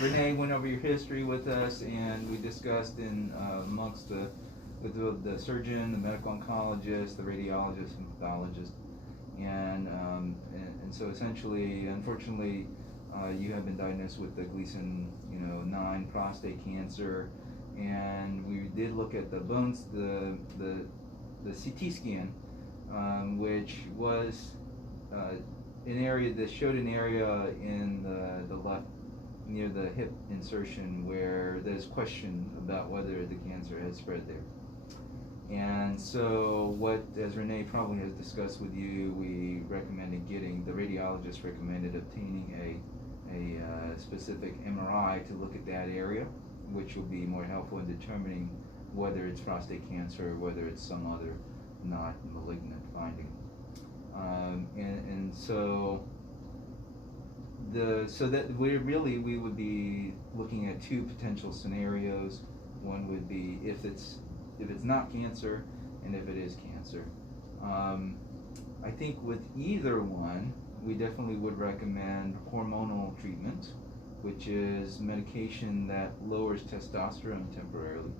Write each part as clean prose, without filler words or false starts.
Renee went over your history with us, and we discussed in amongst with the surgeon, the medical oncologist, the radiologist, and pathologist, and so essentially, unfortunately, you have been diagnosed with the Gleason 9 prostate cancer, and we did look at the bones, the CT scan, which was an area that showed an area in the left near the hip insertion where there's question about whether the cancer has spread there. And so what, as Renee probably has discussed with you, we recommended the radiologist recommended obtaining a specific MRI to look at that area, which will be more helpful in determining whether it's prostate cancer or whether it's some other not malignant finding. And so that we would be looking at two potential scenarios. One would be if it's not cancer, and if it is cancer. I think with either one, we definitely would recommend hormonal treatment, which is medication that lowers testosterone temporarily.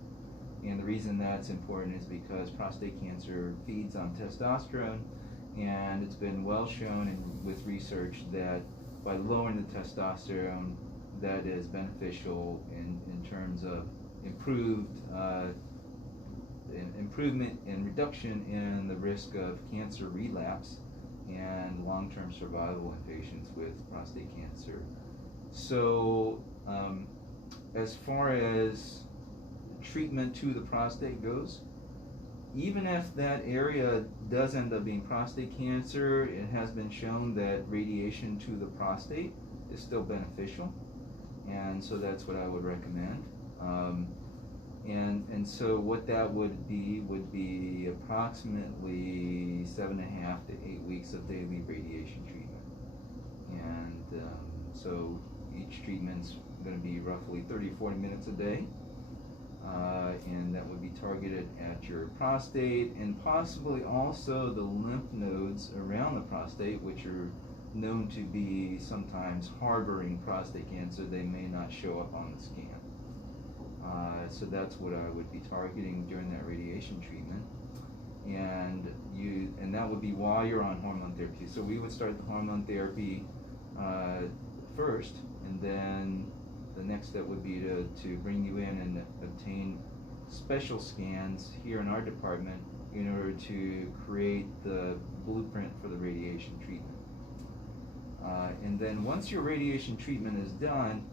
And the reason that's important is because prostate cancer feeds on testosterone, and it's been well shown with research that by lowering the testosterone, that is beneficial in terms of improvement and reduction in the risk of cancer relapse and long-term survival in patients with prostate cancer. So as far as treatment to the prostate goes, even if that area does end up being prostate cancer, it has been shown that radiation to the prostate is still beneficial, and so that's what I would recommend. And so what that would be approximately 7.5 to 8 weeks of daily radiation treatment. And so each treatment's going to be roughly 30 or 40 minutes a day. And that would be targeted at your prostate and possibly also the lymph nodes around the prostate, which are known to be sometimes harboring prostate cancer. They may not show up on the scan. So that's what I would be targeting during that radiation treatment. And that would be while you're on hormone therapy. So we would start the hormone therapy first, and then the next step would be to bring you in and obtain special scans here in our department in order to create the blueprint for the radiation treatment. And then once your radiation treatment is done,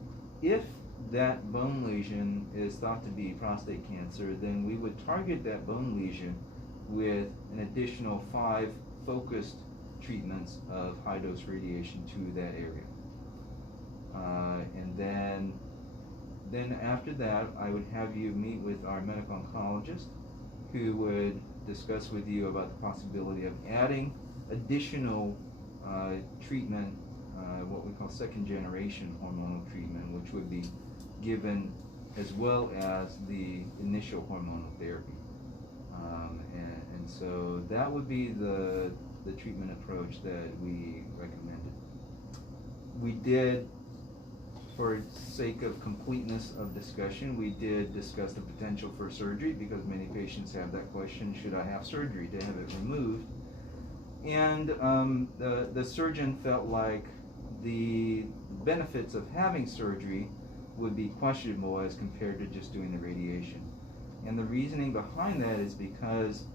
if that bone lesion is thought to be prostate cancer, then we would target that bone lesion with an additional 5 focused treatments of high-dose radiation to that area. And then after that, I would have you meet with our medical oncologist, who would discuss with you about the possibility of adding additional treatment, what we call second-generation hormonal treatment, which would be given as well as the initial hormonal therapy. And so that would be the treatment approach that we recommended. We did, for sake of completeness of discussion, we did discuss the potential for surgery, because many patients have that question, should I have surgery to have it removed? And the surgeon felt like the benefits of having surgery would be questionable as compared to just doing the radiation. And the reasoning behind that is because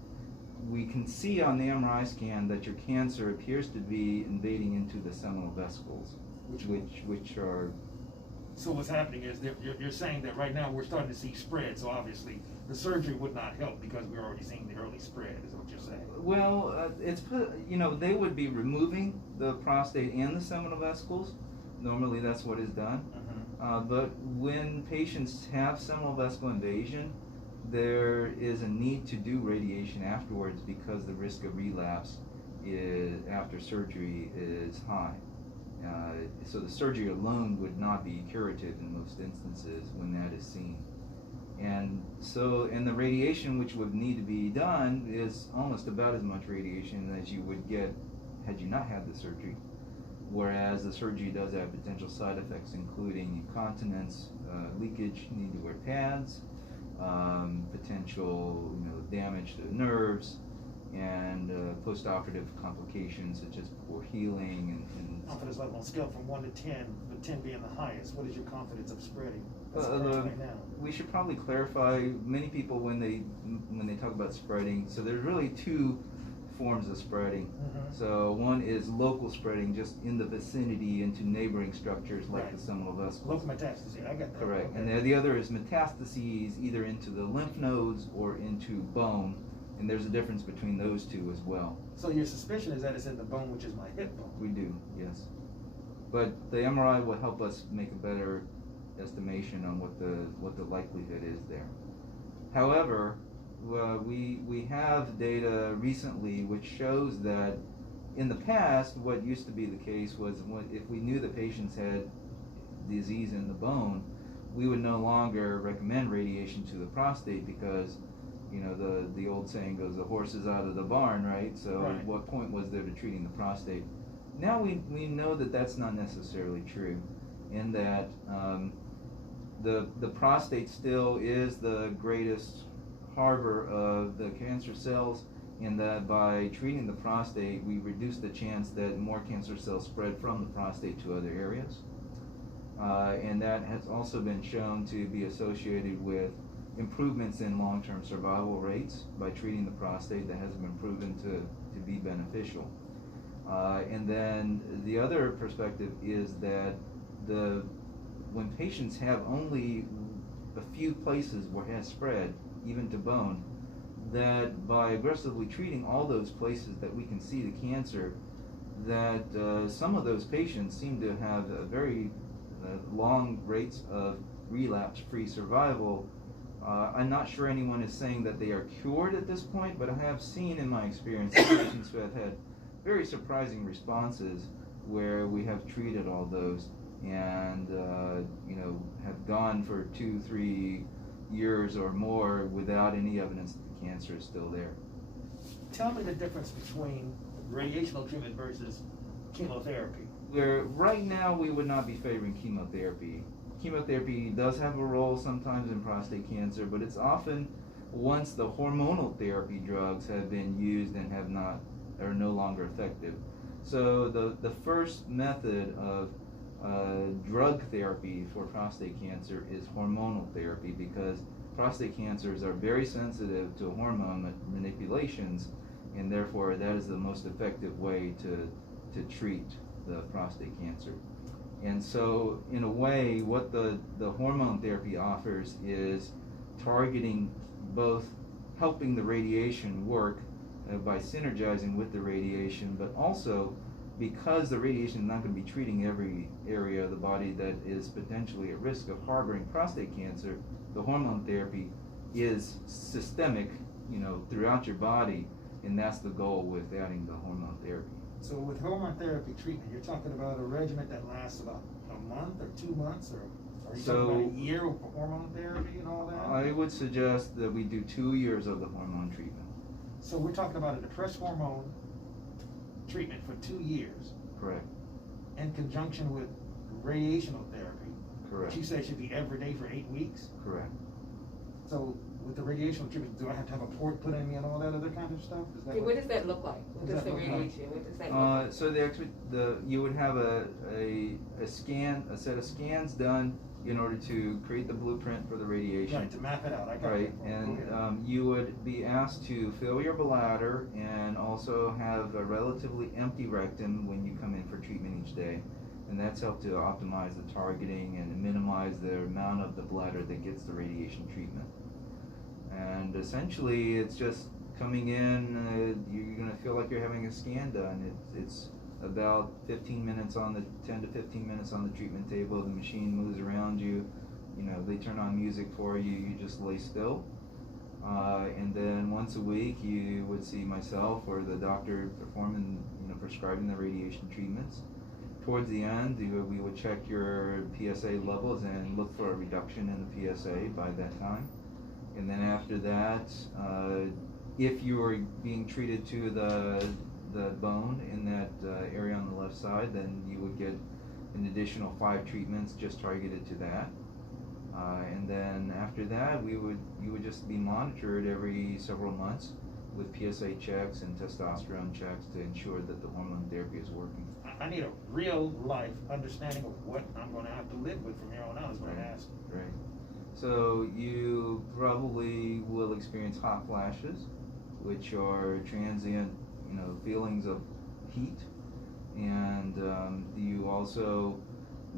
we can see on the MRI scan that your cancer appears to be invading into the seminal vesicles, which are... So what's happening is that you're saying that right now we're starting to see spread, so obviously the surgery would not help because we're already seeing the early spread, is what you're saying. Well, they would be removing the prostate and the seminal vesicles. Normally that's what is done. But when patients have seminal vesicle invasion, there is a need to do radiation afterwards because the risk of relapse after surgery is high. So the surgery alone would not be curative in most instances when that is seen. And the radiation which would need to be done is almost about as much radiation as you would get had you not had the surgery. Whereas the surgery does have potential side effects, including incontinence, leakage, need to wear pads, potential damage to the nerves, and post-operative complications such as poor healing and Confidence level on a scale from 1 to 10, with 10 being the highest, what is your confidence of spreading? Right now? We should probably clarify. Many people when they talk about spreading, so there's really two forms of spreading. Mm-hmm. So one is local spreading, just in the vicinity into neighboring structures like Right. the seminal vesicles. Local metastasis, I got that. Correct. Okay. And the other is metastases, either into the lymph nodes or into bone, and there's a difference between those two as well. So your suspicion is that it's in the bone, which is my hip bone. We do, yes. But the MRI will help us make a better estimation on what the likelihood is there. However, we have data recently which shows that in the past, what used to be the case was if we knew the patients had disease in the bone, we would no longer recommend radiation to the prostate because, the old saying goes, the horse is out of the barn, right? So Right. what point was there to treating the prostate? Now we know that that's not necessarily true, in that the prostate still is the greatest harbor of the cancer cells, and that by treating the prostate, we reduce the chance that more cancer cells spread from the prostate to other areas. And that has also been shown to be associated with improvements in long-term survival rates by treating the prostate. That has been proven to be beneficial. And then the other perspective is that when patients have only a few places where it has spread, even to bone, that by aggressively treating all those places that we can see the cancer, that some of those patients seem to have very long rates of relapse-free survival. I'm not sure anyone is saying that they are cured at this point, but I have seen in my experience patients who have had very surprising responses where we have treated all those and have gone for 2-3 years or more without any evidence that the cancer is still there. Tell me the difference between radiational treatment versus chemotherapy. Where right now we would not be favoring chemotherapy. Chemotherapy does have a role sometimes in prostate cancer, but it's often once the hormonal therapy drugs have been used and are no longer effective. So the first method of drug therapy for prostate cancer is hormonal therapy, because prostate cancers are very sensitive to hormone manipulations, and therefore that is the most effective way to treat the prostate cancer. And so in a way, what the hormone therapy offers is targeting, both helping the radiation work by synergizing with the radiation, but also because the radiation is not going to be treating every area of the body that is potentially at risk of harboring prostate cancer, the hormone therapy is systemic, throughout your body, and that's the goal with adding the hormone therapy. So with hormone therapy treatment, you're talking about a regimen that lasts about a month or 2 months, or are you talking about a year of hormone therapy and all that? I would suggest that we do 2 years of the hormone treatment. So we're talking about a depressed hormone treatment for 2 years. Correct. In conjunction with radiational therapy. Correct. Which you said should be every day for 8 weeks? Correct. So with the radiational treatment, do I have to have a port put in me and all that other kind of stuff? Is that What does that look like? What does the radiation? What does that look like? So you would have a set of scans done in order to create the blueprint for the radiation. Right, to map it out. I got Right, it. and you would be asked to fill your bladder and also have a relatively empty rectum when you come in for treatment each day. And that's helped to optimize the targeting and minimize the amount of the bladder that gets the radiation treatment. And essentially, it's just coming in, you're going to feel like you're having a scan done. It's about 15 minutes 10 to 15 minutes on the treatment table. The machine moves around you. They turn on music for you. You just lay still. And then once a week, you would see myself or the doctor performing, prescribing the radiation treatments. Towards the end, we would check your PSA levels and look for a reduction in the PSA by that time. And then after that, if you are being treated to the bone in that area on the left side, then you would get an additional 5 treatments just targeted to that. And then after that, you would just be monitored every several months with PSA checks and testosterone checks to ensure that the hormone therapy is working. I need a real life understanding of what I'm going to have to live with from here on out is what I ask. Right. So you probably will experience hot flashes, which are transient, feelings of heat, and you also,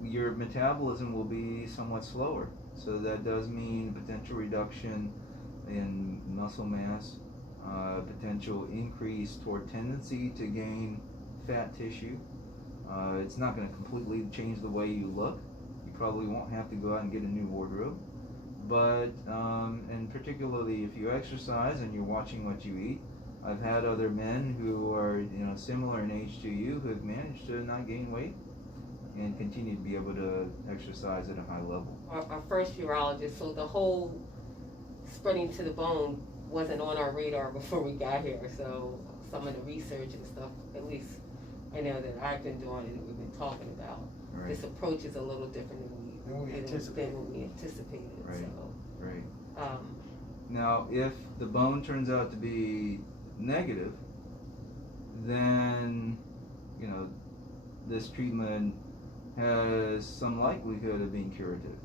your metabolism will be somewhat slower. So that does mean potential reduction in muscle mass, potential increase toward tendency to gain fat tissue. It's not going to completely change the way you look. You probably won't have to go out and get a new wardrobe. But, and particularly if you exercise and you're watching what you eat, I've had other men who are, similar in age to you who have managed to not gain weight and continue to be able to exercise at a high level. Our first urologist, so the whole spreading to the bone wasn't on our radar before we got here. So some of the research and stuff, at least I know that I've been doing and we've been talking about. Right. This approach is a little different than we anticipated. Right. So, right. Now, if the bone turns out to be negative, then this treatment has some likelihood of being curative.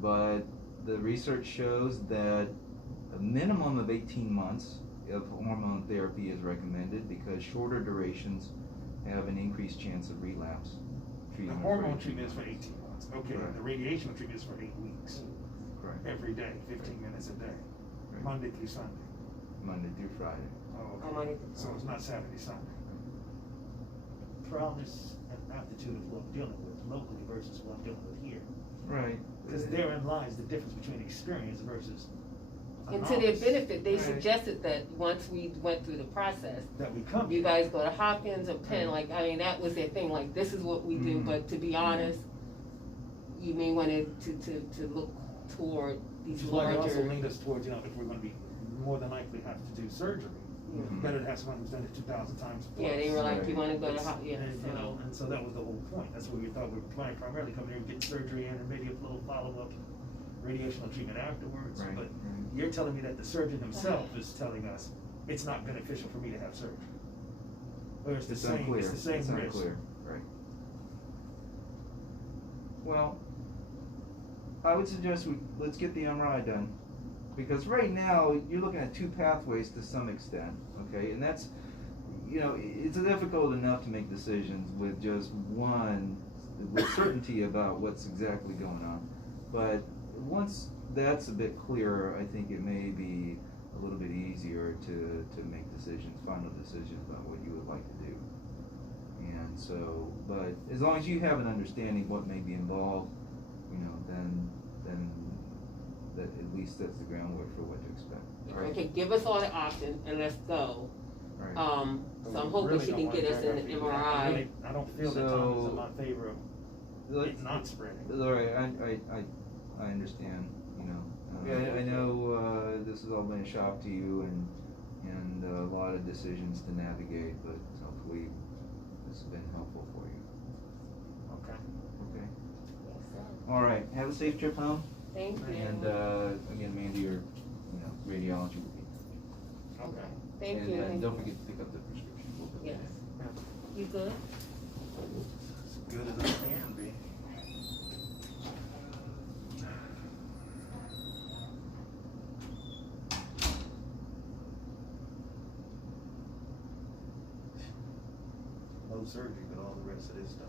But the research shows that a minimum of 18 months of hormone therapy is recommended because shorter durations have an increased chance of relapse. The hormone treatment is for 18 months. Okay, Correct. The radiation treatment is for 8 weeks. Correct. Every day, 15 minutes a day, Right. Monday through Sunday. Monday through Friday. Oh, Oh, okay. Monday through So it's not Saturday, Sunday. Thoroughness and aptitude of what I'm dealing with locally versus what I'm dealing with here. Right. Because therein lies the difference between experience versus a and to their novice benefit, they Right. suggested that once we went through the process, that we come you here. guys go to Hopkins or Penn, Right. that was their thing, this is what we do, Mhm. but to be honest, you may want to look toward these Which is why they also larger. leaned us towards, if we're going to be more than likely have to do surgery, Mhm. better to have someone who's done it 2,000 times plus. Yeah, they were like, Right. you wanna go to That's- And so that was the whole point. That's what we thought we were primarily coming here and get surgery in and maybe a little follow-up radiational treatment afterwards. Right, But right. you're telling me that the surgeon himself is telling us it's not beneficial for me to have surgery. Or it's the It's same, unclear. it's the same It's risk. unclear. Right. Well, I would suggest let's get the MRI done, because right now you're looking at 2 pathways to some extent. Okay, and that's it's difficult enough to make decisions with just one with certainty about what's exactly going on. But once that's a bit clearer, I think it may be a little bit easier to make final decisions about what you would like to do. And so, but as long as you have an understanding of what may be involved, then that at least sets the groundwork for what to expect. Okay, give us all the options and let's go. Right. So I'm hoping she can get us an MRI. I don't feel that Tom is in my favor of it not spreading. Lori, I understand. I know this has all been a shock to you and a lot of decisions to navigate, but hopefully this has been helpful for you. Okay. Okay. Yes, sir. All right. Have a safe trip home. Thank you. And again, Mandy, your radiology will be. Okay. Thank and, you. And don't forget to pick up the prescription. We'll put that Yes. in. You good? As good as it can be. No surgery, but all the rest of this stuff.